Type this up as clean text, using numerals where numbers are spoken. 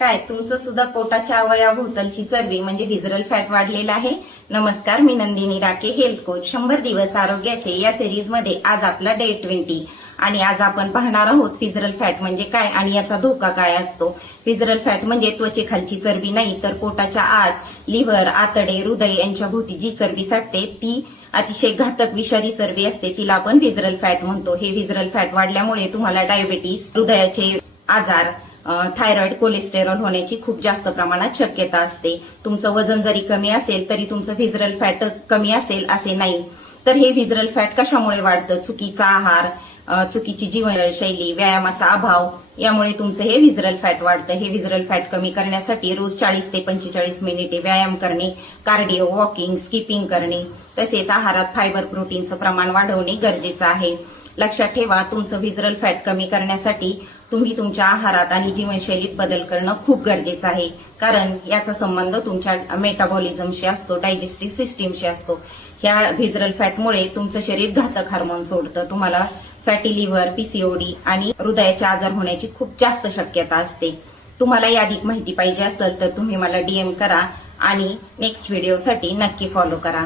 काय तुमचं सुद्धा पोटाच्या अवयवाभोवतालची चरबी म्हणजे व्हिजरल फॅट वाढलेला आहे? नमस्कार, मी नंदिनी राके, हेल्थ कोच. 100 दिवस आरोग्याचे या सिरीज मध्ये आज आपला डे 20 आणि आज आपण पाहणार आहोत व्हिजरल फॅट म्हणजे काय आणि याचा धोका काय असतो. व्हिजरल फॅट म्हणजे त्वचेखालची चरबी नाही तर पोटाच्या आत लिव्हर, आतडे, हृदय यांच्या भोवती जी चरबी साठते ती अतिशय घातक विषारी चरबी असते, तिला आपण व्हिजरल फॅट म्हणतो. हे व्हिजरल फॅट वाढल्यामुळे तुम्हाला डायबिटीस, हृदयाचे आजार, थायरॉइड, कोलेस्टेरॉल होण्याची खूप जास्त प्रमाणात शक्यता असते. तुमचं वजन जरी कमी असेल तरी तुमचं व्हिजरल फॅट कमी असेल असे नाही. तर हे व्हिजरल फॅट कशामुळे वाढतं? चुकीचा आहार, चुकीची जीवनशैली, व्यायामाचा अभाव यामुळे तुमचं हे व्हिजरल फॅट वाढतं. हे व्हिजरल फॅट कमी करण्यासाठी रोज 40 ते 45 मिनिटे व्यायाम करणे, कार्डिओ, वॉकिंग, स्किपिंग करणे, तसेच आहारात फायबर, प्रोटीनचं प्रमाण वाढवणे गरजेचं आहे. लक्षात ठेवा, तुमचं व्हिजरल फॅट कमी करण्यासाठी तुम्ही तुमच्या आहारात आणि जीवनशैलीत बदल करणं खूप गरजेचं आहे, कारण याचा संबंध तुमच्या मेटाबॉलिझमशी असतो, डायजेस्टिव्ह सिस्टीमशी असतो. ह्या व्हिजरल फॅटमुळे तुमचं शरीर घातक हार्मोन सोडतं. तुम्हाला फॅटी लिव्हर, पीसीओडी आणि हृदयाचे आजार होण्याची खूप जास्त शक्यता असते. तुम्हाला या अधिक माहिती पाहिजे असेल तर तुम्ही मला DM करा आणि नेक्स्ट व्हिडिओसाठी नक्की फॉलो करा.